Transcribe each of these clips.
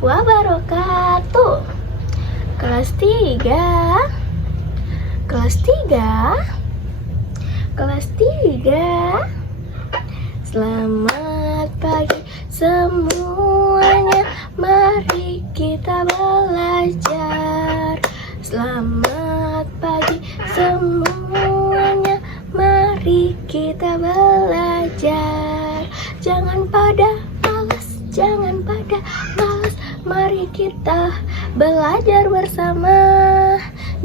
wabarakatuh. Kelas 3. Kelas 3. Kelas 3. Selamat pagi semuanya, mari kita belajar. Selamat pagi semuanya, mari kita belajar. Jangan pada malas, jangan pada malas, mari kita belajar bersama.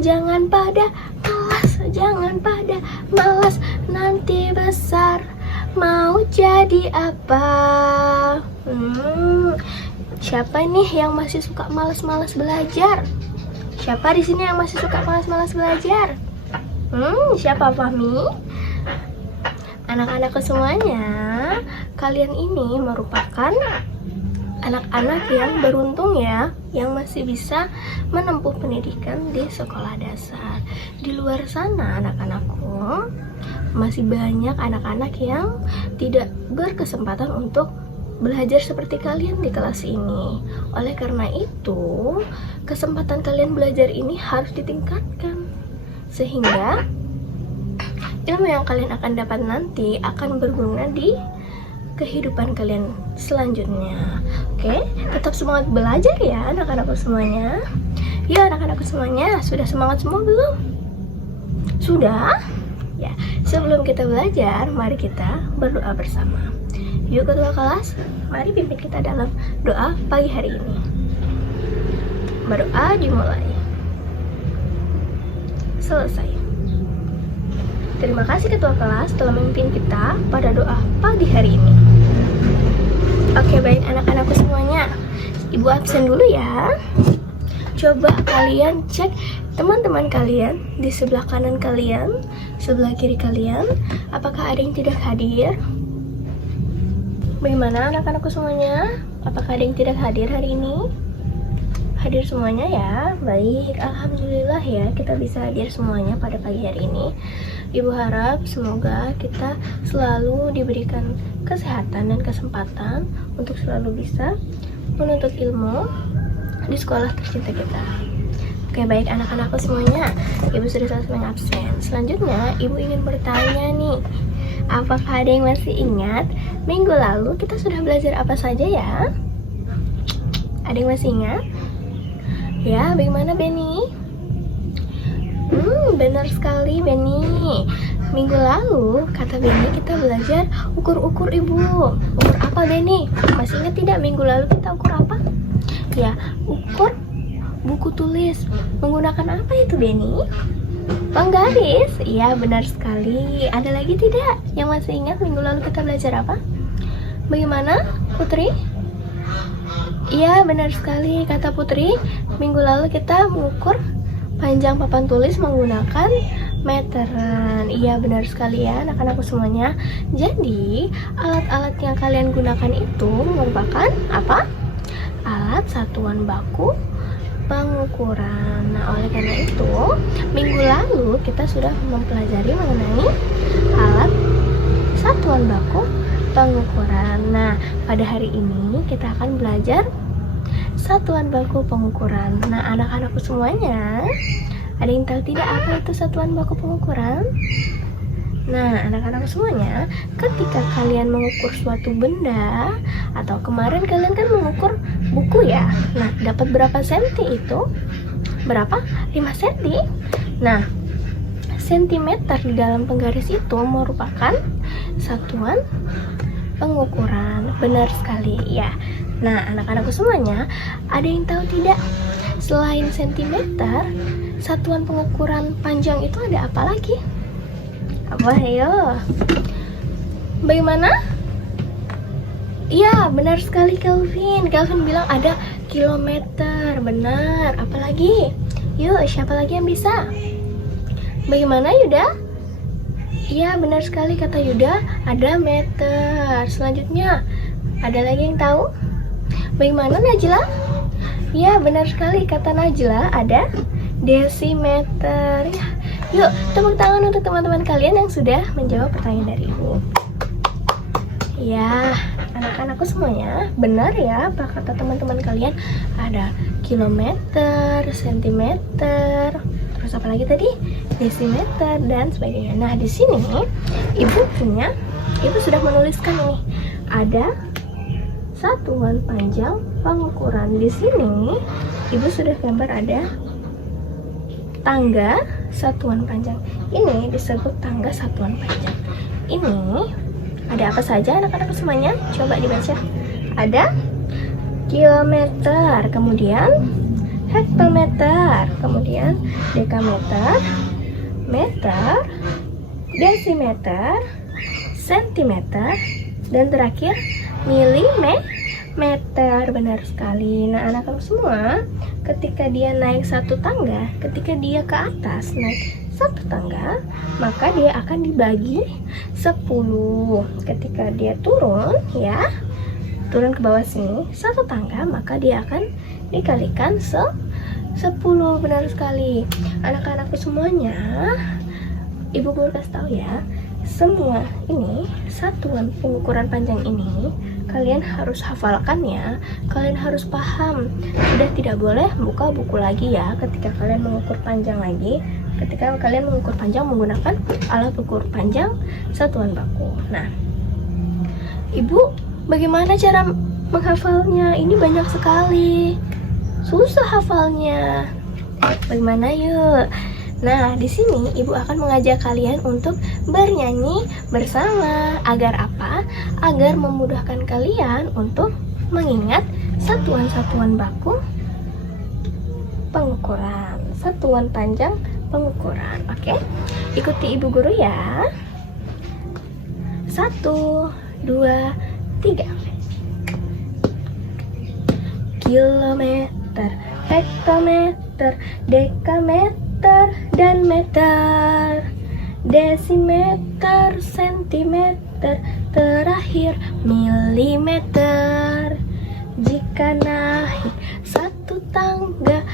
Jangan pada malas, jangan pada malas, nanti besar mau jadi apa? Siapa nih yang masih suka malas-malas belajar? Siapa di sini yang masih suka malas-malas belajar? Siapa, Fahmi? Anak-anakku semuanya, kalian ini merupakan anak-anak yang beruntung ya, yang masih bisa menempuh pendidikan di sekolah dasar. Di luar sana anak-anakku, masih banyak anak-anak yang tidak berkesempatan untuk belajar seperti kalian di kelas ini. Oleh karena itu, kesempatan kalian belajar ini harus ditingkatkan, sehingga ilmu yang kalian akan dapat nanti akan berguna di kehidupan kalian selanjutnya. Oke, tetap semangat belajar ya anak-anakku semuanya. Ya anak-anakku semuanya, sudah semangat semua belum? Sudah? Ya, sebelum kita belajar, mari kita berdoa bersama. Yuk ketua kelas, mari pimpin kita dalam doa pagi hari ini. Berdoa dimulai. Selesai. Terima kasih ketua kelas telah memimpin kita pada doa pagi hari ini. Oke, baik anak-anakku semuanya, ibu absen dulu ya. Coba kalian cek teman-teman kalian di sebelah kanan kalian, sebelah kiri kalian, apakah ada yang tidak hadir? Bagaimana anak-anakku semuanya? Apakah ada yang tidak hadir hari ini? Hadir semuanya ya? Baik, alhamdulillah ya, kita bisa hadir semuanya pada pagi hari ini. Ibu harap semoga kita selalu diberikan kesehatan dan kesempatan untuk selalu bisa menuntut ilmu di sekolah tercinta kita. Oke, baik anak-anakku semuanya, ibu sudah selesai mengabsen. Selanjutnya, ibu ingin bertanya nih, apakah ada yang masih ingat minggu lalu kita sudah belajar apa saja ya? Ada yang masih ingat? Ya, bagaimana Benny? Benar sekali Benny. Minggu lalu, kata Benny, kita belajar ukur-ukur ibu. Ukur apa Benny? Masih ingat tidak minggu lalu kita ukur apa? Ya, ukur buku tulis. Menggunakan apa itu Benny? Penggaris. Iya, benar sekali. Ada lagi tidak yang masih ingat minggu lalu kita belajar apa? Bagaimana Putri? Iya, benar sekali kata Putri. Minggu lalu kita mengukur panjang papan tulis menggunakan meteran. Iya, benar sekali ya anak-anakku semuanya. Jadi, alat-alat yang kalian gunakan itu merupakan apa? Alat satuan baku pengukuran. Nah, oleh karena itu, minggu lalu kita sudah mempelajari mengenai alat satuan baku pengukuran. Nah, pada hari ini kita akan belajar satuan baku pengukuran. Nah, anak-anakku semuanya, ada yang tahu tidak apa itu satuan baku pengukuran? Nah, anak-anak semuanya, ketika kalian mengukur suatu benda, atau kemarin kalian kan mengukur buku ya. Nah, dapat berapa senti itu? Berapa? 5 senti. Nah, sentimeter di dalam penggaris itu merupakan satuan pengukuran. Benar sekali ya. Nah, anak-anakku semuanya, ada yang tahu tidak? Selain sentimeter, satuan pengukuran panjang itu ada apa lagi? Apa ayo? Bagaimana? Iya, benar sekali Kelvin. Kelvin bilang ada kilometer. Benar. Apalagi? Yuk, siapa lagi yang bisa? Bagaimana Yuda? Iya, benar sekali kata Yuda, ada meter. Selanjutnya, ada lagi yang tahu? Bagaimana Najla? Iya, benar sekali kata Najla, ada desimeter. Ya, yuk tepuk tangan untuk teman-teman kalian yang sudah menjawab pertanyaan dari Ibu. Ya, Anak-anakku semuanya, benar ya apa kata teman-teman kalian? Ada kilometer, sentimeter, terus apa lagi tadi? Desimeter dan sebagainya. Nah, di sini ibu sudah menuliskan nih. Ada satuan panjang pengukuran. Di sini ibu sudah gambar ada tangga satuan panjang. Ini disebut tangga satuan panjang. Ini ada apa saja anak-anak semuanya? Coba dibaca. Ada kilometer, kemudian hektometer, kemudian dekameter, meter, desimeter, sentimeter, dan terakhir milimeter. Benar sekali. Nah, anak-anak semua, ketika dia naik satu tangga, ketika dia ke atas naik satu tangga, maka dia akan dibagi 10. Ketika dia turun ke bawah sini satu tangga, maka dia akan dikalikan 10. Benar sekali. Anak-anakku semuanya, ibu guru kasih tahu ya, semua ini satuan pengukuran panjang ini kalian harus hafalkan ya, kalian harus paham. Sudah tidak boleh buka buku lagi ya ketika kalian mengukur panjang lagi. Ketika kalian mengukur panjang menggunakan alat ukur panjang satuan baku. Nah, ibu bagaimana cara menghafalnya? Ini banyak sekali, susah hafalnya. Bagaimana yuk? Nah, di sini ibu akan mengajak kalian untuk bernyanyi bersama. Agar apa? Agar memudahkan kalian untuk mengingat satuan-satuan baku pengukuran, satuan panjang pengukuran. Oke, ikuti ibu guru ya. 1, 2, 3. Kilometer, hektometer, dekameter, dan meter, desimeter, sentimeter, terakhir milimeter. Jika naik satu tangga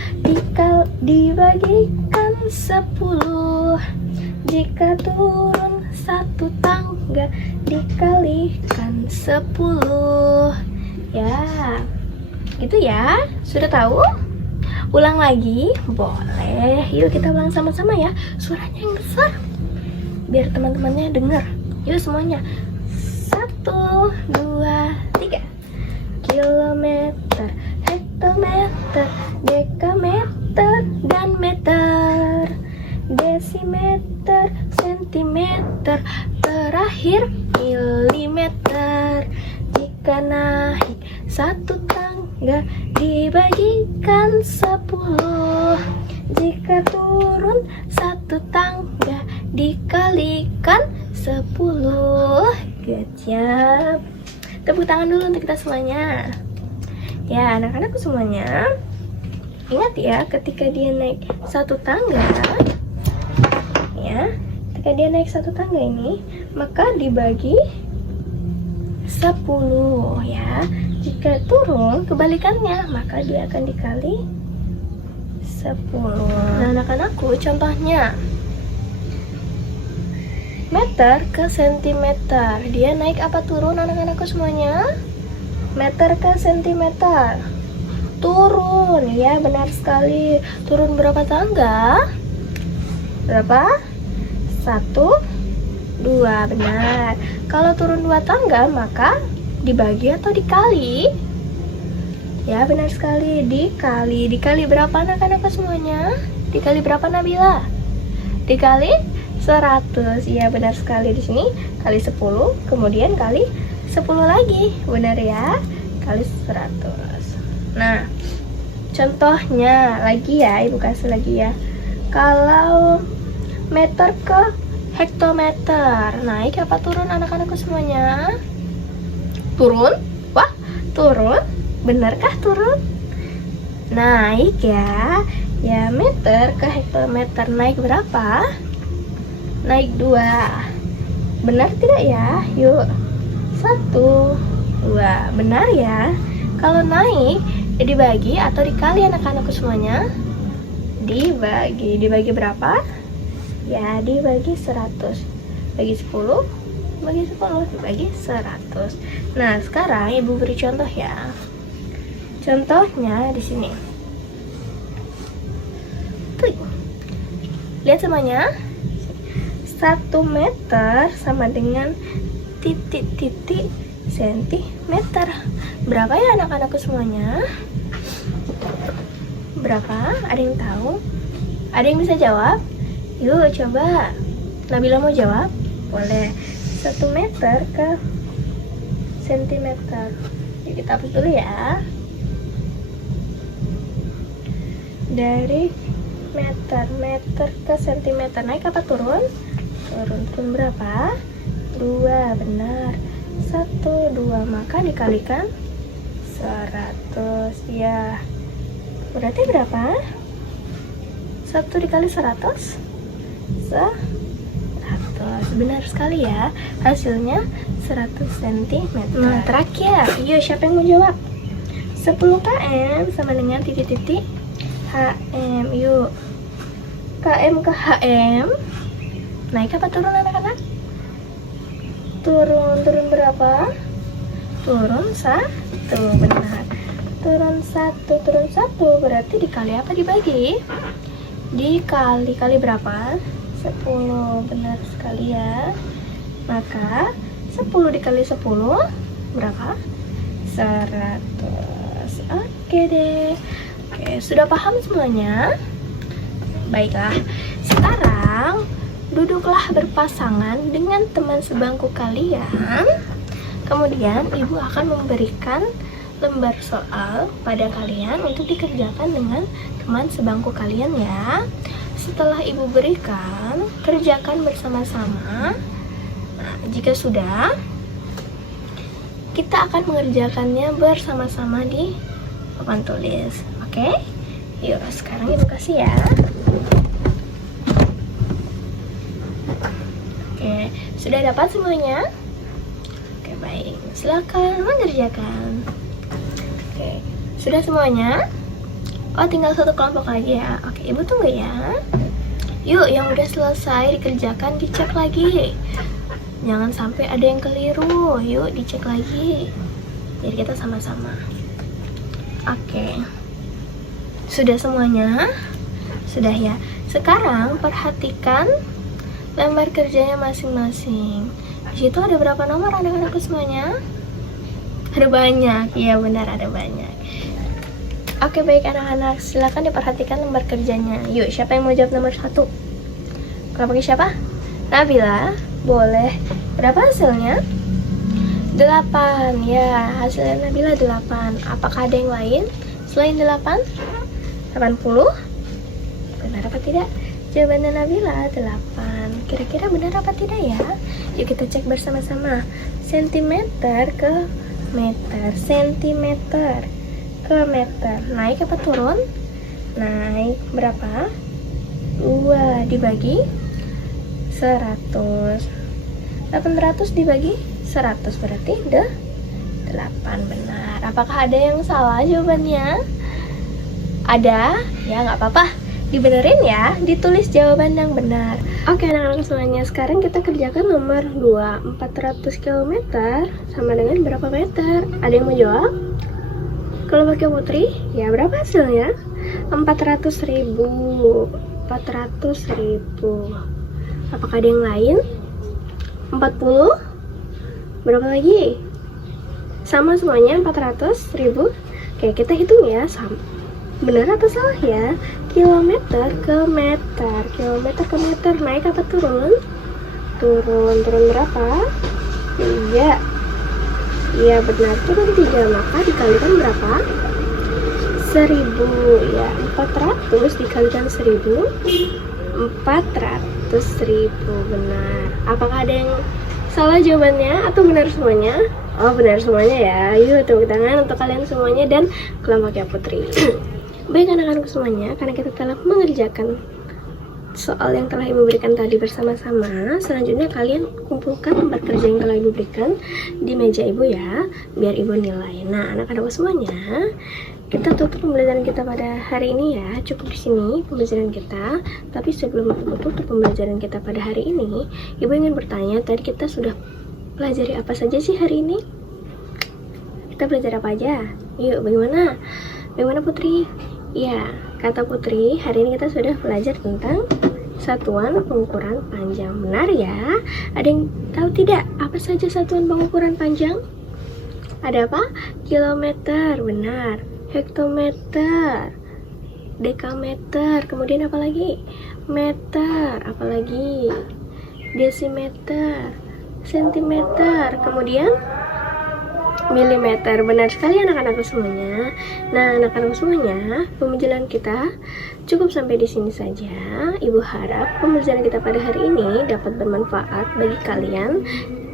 dibagikan 10. Jika turun satu tangga dikalikan 10. Ya, gitu ya. Sudah tahu? Ulang lagi? Boleh. Yuk kita ulang sama-sama ya. Suaranya yang besar biar teman-temannya dengar. Yuk semuanya. 1, 2, 3. Kilometer, hektometer, dekameter, dan meter, desimeter, sentimeter, terakhir milimeter. Jika naik satu tangga dibagikan 10. Jika turun satu tangga dikalikan 10. Good job. Tepuk tangan dulu untuk kita semuanya. Ya, anak-anakku semuanya, ingat ya, ketika dia naik satu tangga, ya, ketika dia naik satu tangga ini, maka dibagi 10 ya. Jika turun kebalikannya, maka dia akan dikali 10. Nah, anak-anakku, contohnya meter ke sentimeter, dia naik apa turun anak-anakku semuanya? Meter ke sentimeter, turun ya, benar sekali. Turun berapa tangga? Berapa? 1, 2, benar. Kalau turun 2 tangga, maka dibagi atau dikali? Ya, benar sekali, dikali. Dikali berapa anak-anakku semuanya? Dikali berapa Nabila? Dikali 100. Iya, benar sekali. Di sini kali 10, kemudian kali 10 lagi. Benar ya? Kali 100. Nah, contohnya lagi ya, ibu kasih lagi ya. Kalau meter ke hektometer, naik apa turun anak-anakku semuanya? Turun? Wah, turun. Benarkah turun? Naik ya. Ya, meter ke hektometer naik berapa? Naik 2. Benar tidak ya? Yuk, 1, 2. Benar ya? Kalau naik dibagi atau dikali anak-anakku semuanya? Dibagi. Dibagi berapa? Ya, dibagi 100. Bagi 10, bagi 10 dibagi 100. Nah, sekarang ibu beri contoh ya. Contohnya di sini. Tuh. Lihat semuanya. 1 meter sama dengan titik-titik sentimeter. Berapa ya anak-anakku semuanya? Berapa? Ada yang tahu? Ada yang bisa jawab? Yuk coba. Nabila mau jawab? Boleh. 1 meter ke sentimeter. Yuk kita hapus dulu ya. Dari meter ke sentimeter, naik apa turun? Turun berapa? 2, benar. 1, 2, maka dikalikan 100 ya. Berarti berapa? 1 dikali 100? 100. Benar sekali ya. Hasilnya 100 cm. Nah, terakhir. Yuk, siapa yang mau jawab? 10 km sama dengan titik-titik HM. Yuk. KM ke HM. Naik apa turun anak-anak? Turun berapa? Turun 1, benar. Turun 1 berarti dikali apa dibagi? Dikali berapa? 10, benar sekali ya. Maka 10 dikali 10 berapa? 100. Oke deh. Oke, sudah paham semuanya? Baiklah, sekarang duduklah berpasangan dengan teman sebangku kalian. Kemudian ibu akan memberikan lembar soal pada kalian untuk dikerjakan dengan teman sebangku kalian ya. Setelah ibu berikan, kerjakan bersama-sama. Nah, jika sudah, kita akan mengerjakannya bersama-sama di papan tulis. Oke? Yuk, sekarang ibu kasih ya. Oke, sudah dapat semuanya? Oke, baik. Silakan mengerjakan. Oke, sudah semuanya? Oh, tinggal satu kelompok lagi ya. Oke, ibu tunggu ya. Yuk, yang udah selesai dikerjakan dicek lagi. Jangan sampai ada yang keliru. Yuk, dicek lagi. Biar kita sama-sama. Oke. Sudah semuanya? Sudah ya. Sekarang perhatikan lembar kerjanya masing-masing. Di situ ada berapa nomor anak-anakku semuanya? Ada banyak. Iya, benar, ada banyak. Oke, baik anak-anak, silakan diperhatikan lembar kerjanya. Yuk, siapa yang mau jawab nomor 1? Kelompoknya siapa? Nabila. Boleh. Berapa hasilnya? 8. Ya, hasilnya Nabila 8. Apakah ada yang lain selain 8? 80? Benar apa tidak? Jawabannya Nabila 8. Kira-kira benar apa tidak ya? Yuk kita cek bersama-sama. Sentimeter ke meter. Sentimeter ke meter. Naik apa turun? Naik berapa? 2 dibagi 100. 800 dibagi 100 berarti 8. Benar. Apakah ada yang salah jawabannya? Ada? Ya nggak apa-apa, dibenerin ya, ditulis jawaban yang benar. Oke anak-anak semuanya, sekarang kita kerjakan nomor 2. 400 km sama dengan berapa meter? Ada yang mau jawab? Kelompoknya Putri, ya berapa hasilnya? 400.000. 400.000. Apakah ada yang lain? 40? Berapa lagi? Sama semuanya 400.000. Oke, kita hitung ya. Benar atau salah ya? Kilometer ke meter. Kilometer ke meter. Naik apa turun? Turun berapa? 3. Iya benar, turun 3. Maka dikalikan berapa? 1000. Ya, 400 dikalikan 1000. 400.000. Benar. Apakah ada yang salah jawabannya atau benar semuanya? Oh, benar semuanya ya. Yuk tepuk tangan untuk kalian semuanya dan kelompoknya Putri. Baik anak-anak semuanya, karena kita telah mengerjakan soal yang telah ibu berikan tadi bersama-sama, selanjutnya kalian kumpulkan lembar kerja yang telah ibu berikan di meja ibu ya, biar ibu nilai. Nah anak-anak semuanya, kita tutup pembelajaran kita pada hari ini ya. Cukup di sini pembelajaran kita. Tapi sebelum ibu tutup pembelajaran kita pada hari ini, ibu ingin bertanya, tadi kita sudah pelajari apa saja sih hari ini? Kita belajar apa aja? Yuk, bagaimana? Bagaimana Putri? Ya, kata Putri, hari ini kita sudah belajar tentang satuan pengukuran panjang. Benar ya? Ada yang tahu tidak apa saja satuan pengukuran panjang? Ada apa? Kilometer, benar. Hektometer, dekameter, kemudian apa lagi? Meter, apa lagi? Desimeter, sentimeter, kemudian milimeter. Benar sekali anak-anakku semuanya. Nah, anak-anakku semuanya, pembelajaran kita cukup sampai di sini saja. Ibu harap pembelajaran kita pada hari ini dapat bermanfaat bagi kalian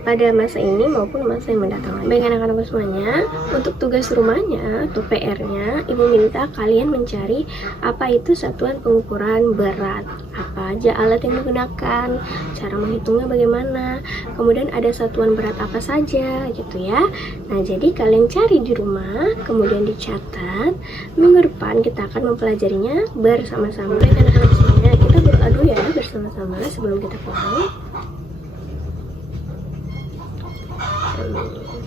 pada masa ini maupun masa yang mendatang. Baik anak-anak semuanya, untuk tugas rumahnya atau PR-nya, Ibu minta kalian mencari apa itu satuan pengukuran berat, apa aja alat yang digunakan, cara menghitungnya bagaimana, kemudian ada satuan berat apa saja gitu ya. Nah, jadi kalian cari di rumah, kemudian dicatat. Minggu depan kita akan mempelajarinya bersama-sama. Baik anak-anak semuanya, kita beradu ya bersama-sama sebelum kita pulang.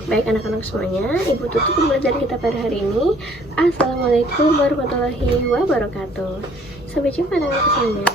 Baik anak-anak semuanya, Ibu tutup pembelajaran kita pada hari ini. Assalamualaikum warahmatullahi wabarakatuh. Sampai jumpa anak-anak semuanya.